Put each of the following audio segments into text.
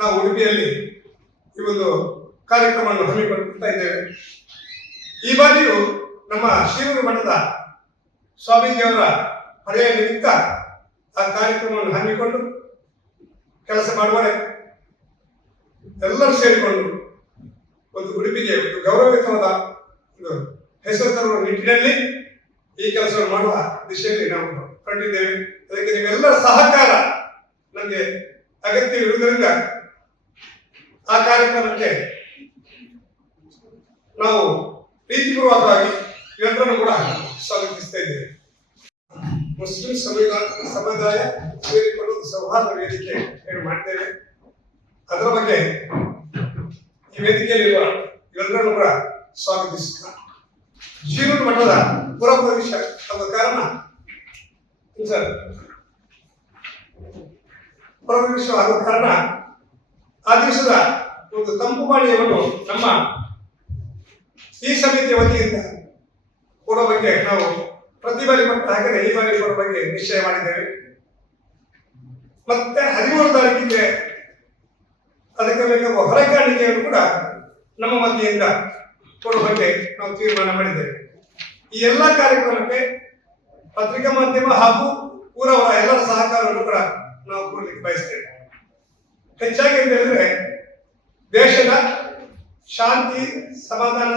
ನಾವು ಉಡುಪಿಯಲ್ಲಿ ಈ ಒಂದು ಕಾರ್ಯಕ್ರಮವನ್ನು ಹಮ್ಮಿಕೊಳ್ಳುತ್ತಾ ಇದ್ದೇವೆ. ಈ ಬಾರಿಯೂ ನಮ್ಮ ಶ್ರೀಮೂರು ಮಠದ ಸ್ವಾಮೀಜಿಯವರ ಹಳೆಯ ನಿಮಿತ್ತ ಆ ಕಾರ್ಯಕ್ರಮವನ್ನು ಹಮ್ಮಿಕೊಂಡು ಕೆಲಸ ಮಾಡುವರೆ ಎಲ್ಲರೂ ಸೇರಿಕೊಂಡು ಒಂದು ಉಡುಪಿಗೆ ಒಂದು ಗೌರವಯುತವಾದ ಒಂದು ಹೆಸರು ತರುವ ನಿಟ್ಟಿನಲ್ಲಿ ಈ ಕೆಲಸವನ್ನು ಮಾಡುವ ದಿಶೆಯಲ್ಲಿ ನಾವು ಹೊರಟಿದ್ದೇವೆ. ಅದಕ್ಕೆ ನಿಮ್ಮೆಲ್ಲರ ಸಹಕಾರ ನಮಗೆ ಅಗತ್ಯವಿರುವುದರಿಂದ ಆ ಕಾರ್ಯಕ್ರಮಕ್ಕೆ ನಾವು ಪ್ರೀತಿಪೂರ್ವಕವಾಗಿ ಎಲ್ಲರನ್ನು ಕೂಡ ಸ್ವಾಗತಿಸ್ತಾ ಇದ್ದೇವೆ. ಮುಸ್ಲಿಂ ಸಮುದಾಯ ಸೇರಿಕೊಂಡು ಸೌಹಾರ್ದ ವೇದಿಕೆ ಏನು ಮಾಡಿದ್ದೇವೆ. ಅದರ ಬಗ್ಗೆ ಈ ವೇದಿಕೆಯಲ್ಲಿರುವ ಎಲ್ಲರನ್ನು ಕೂಡ ಸ್ವಾಗತಿಸುತ್ತ ಶ್ರೀಮೂರು ಮಠದ ಪುರಪ್ರವೇಶ ಆದ ಕಾರಣ ಪುರಪ್ರವೇಶವಾದ ಕಾರಣ ಆ ದಿವಸದ ಒಂದು ತಂಪು ಪಾನೀಯವನ್ನು ನಮ್ಮ ಈ ಸಮಿತಿಯ ವತಿಯಿಂದ ಕೊಡೋ ಬಗ್ಗೆ ನಾವು ಪ್ರತಿ ಬಾರಿ ಕೊಟ್ಟ ಹಾಗೆ ಈ ಬಾರಿ ಕೊಡೋ ಬಗ್ಗೆ ನಿಶ್ಚಯ ಮಾಡಿದ್ದೇವೆ. ಮತ್ತೆ 13 ತಾರೀಕಿಗೆ ಅದಕ್ಕೆ ಬೇಕಾಗುವ ಹೊರಕಾಣಿಕೆಯನ್ನು ಕೂಡ ನಮ್ಮ ವತಿಯಿಂದ ಕೊಡುವ ಬಗ್ಗೆ ನಾವು ತೀರ್ಮಾನ ಮಾಡಿದ್ದೇವೆ. ಈ ಎಲ್ಲ ಕಾರ್ಯಕ್ರಮಕ್ಕೆ ಪತ್ರಿಕಾ ಮಾಧ್ಯಮ ಹಾಗೂ ಊರವರ ಎಲ್ಲರ ಸಹಕಾರವನ್ನು ಕೂಡ ನಾವು ಕೊಡಲಿಕ್ಕೆ ಬಯಸ್ತೇವೆ. ಹೆಚ್ಚಾಗಿ ಅಂತ ಹೇಳಿದ್ರೆ ದೇಶದ ಶಾಂತಿ, ಸಮಾಧಾನ,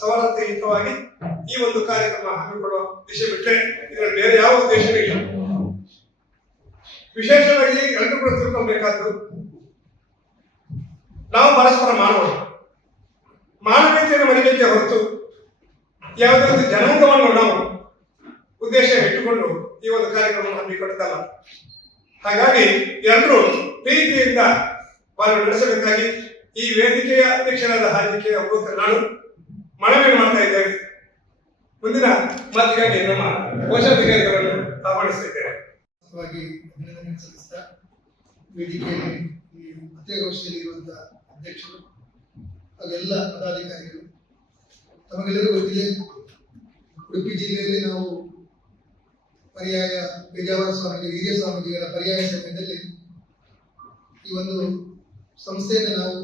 ಸೌಹಾರ್ದಯುತವಾಗಿ ಈ ಒಂದು ಕಾರ್ಯಕ್ರಮ ಹಮ್ಮಿಕೊಳ್ಳುವ ದಿಶೆ ಬಿಟ್ಟರೆ ಇದರಲ್ಲಿ ಬೇರೆ ಯಾವ ಉದ್ದೇಶವೂ ಇಲ್ಲ. ವಿಶೇಷವಾಗಿ ಎಲ್ಲರೂ ಕೂಡ ತಿಳ್ಕೊಬೇಕಾದ್ದು, ನಾವು ಪರಸ್ಪರ ಮಾನವೀಯತೆಯನ್ನು ಮರಿಬೇಕೆ ಹೊರತು ಯಾವುದೇ ಒಂದು ಜನಾಂಗವನ್ನು ನಾವು ಉದ್ದೇಶ ಇಟ್ಟುಕೊಂಡು ಈ ಒಂದು ಕಾರ್ಯಕ್ರಮ ಹಮ್ಮಿಕೊಳ್ಳುತ್ತಲ್ಲ. ಹಾಗಾಗಿ ಎಲ್ಲರೂ ಪ್ರೀತಿಯಿಂದ ನಡೆಸಬೇಕಾಗಿ ಈ ವೇದಿಕೆಯ ಅಧ್ಯಕ್ಷರಾದ ಹಾಜಿಕೆ ಅಬೂಬಕರ್ ನಾನು ಮನವಿ ಮಾಡ್ತಾ ಇದ್ದೇವೆ. ಮುಂದಿನ ಮಾತಿಗಾಗಿ ನಮ್ಮ ಕೋಶಾಧಿಕಾರಿಗಳನ್ನು ಆಹ್ವಾನಿಸುತ್ತಿದ್ದೇವೆ. ಅಭಿನಂದನೆ ಸಲ್ಲಿಸ್ತಾ ವೇದಿಕೆಯಲ್ಲಿ ಈ ಪತ್ರಿಕಾಗೋಷ್ಠಿಯಲ್ಲಿ ಇರುವಂತಹ ಅಧ್ಯಕ್ಷರು ಹಾಗೆಲ್ಲ ಪದಾಧಿಕಾರಿಗಳು, ತಮಗೆಲ್ಲರಿಗೂ ಗೊತ್ತಿದೆ ಉಡುಪಿ ಜಿಲ್ಲೆಯಲ್ಲಿ ನಾವು ಪರ್ಯಾಯ ಪೇಜಾವರ ಸ್ವಾಮೀಜಿ, ಹಿರಿಯ ಸ್ವಾಮೀಜಿಗಳ ಪರ್ಯಾಯ ಸಮಯದಲ್ಲಿ ಈ ಒಂದು ಸಂಸ್ಥೆಯನ್ನು ನಾವು